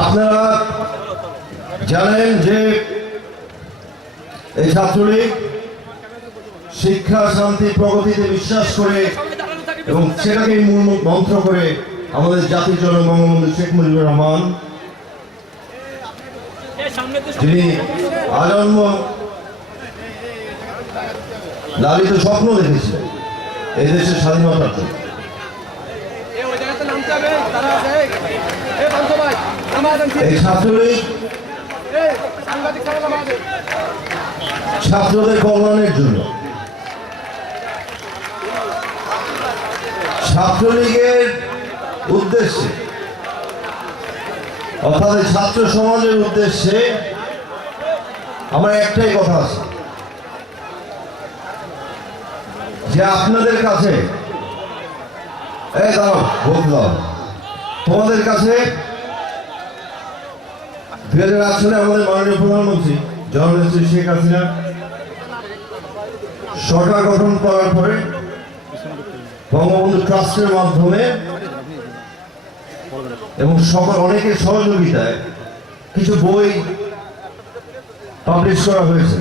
আপনারা জানেন যে এই ছাত্রলীগ শিক্ষা, শান্তি, প্রগতিতে বিশ্বাস করে এবং সেটাকে মূল মন্ত্র করে আমাদের জাতির জনক বঙ্গবন্ধু শেখ মুজিবুর রহমান যিনি আজন্ম লালিত স্বপ্ন দেখেছিলেন এই দেশের স্বাধীনতার জন্য। এই ছাত্রলীগ ছাত্রদের কল্যাণের জন্য। ছাত্রলীগের উদ্দেশ্যে অর্থাৎ ছাত্র সমাজের উদ্দেশ্যে আমার একটাই কথা আছে। যে আপনাদের কাছে এই দাও ভোট দাও। তোমাদের কাছে দুই হাজার আট সালে আমাদের মাননীয় প্রধানমন্ত্রী জননেত্রী শেখ হাসিনা সরকার গঠন করার পরে বঙ্গবন্ধু ট্রাস্টের মাধ্যমে এবং সকল অনেকের সহযোগিতায় কিছু বই পাবলিশ করা হয়েছে।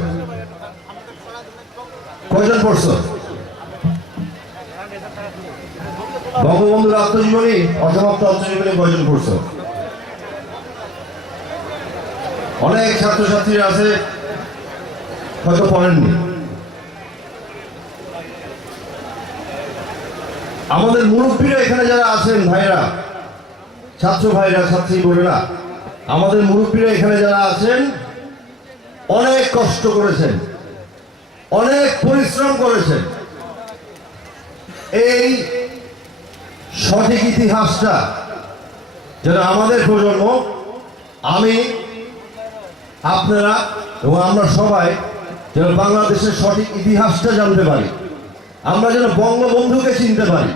কয়জন পড়ছ? বঙ্গবন্ধুর আত্মজীবনী, অসমাপ্ত আত্মজীবনী কয়জন পড়ছ? অনেক ছাত্রছাত্রীরা আছে, হয়তো পড়েননি। আমাদের মুরব্বীরা এখানে যারা আছেন ভাইরা ছাত্র ভাইরা, ছাত্রী বোনেরা, আমাদের মুরব্বীরা এখানে যারা আছেন, অনেক কষ্ট করেছেন, অনেক পরিশ্রম করেছেন। এই সঠিক ইতিহাসটা যেন আমাদের প্রজন্ম, আমি আপনারা এবং আমরা সবাই যেন বাংলাদেশের সঠিক ইতিহাসটা জানতে পারি। আমরা যেন বঙ্গবন্ধুকে চিনতে পারি।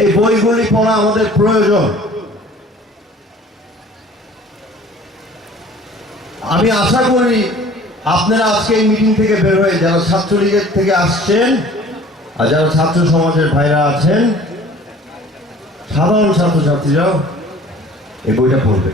এই বইগুলি পড়া আমাদের প্রয়োজন। আমি আশা করি আপনারা আজকে এই মিটিং থেকে বের হয়ে যারা ছাত্রলীগের থেকে আসছেন আর যারা ছাত্র সমাজের ভাইরা আছেন, সাধারণ ছাত্রছাত্রীরাও এই বইটা পড়বে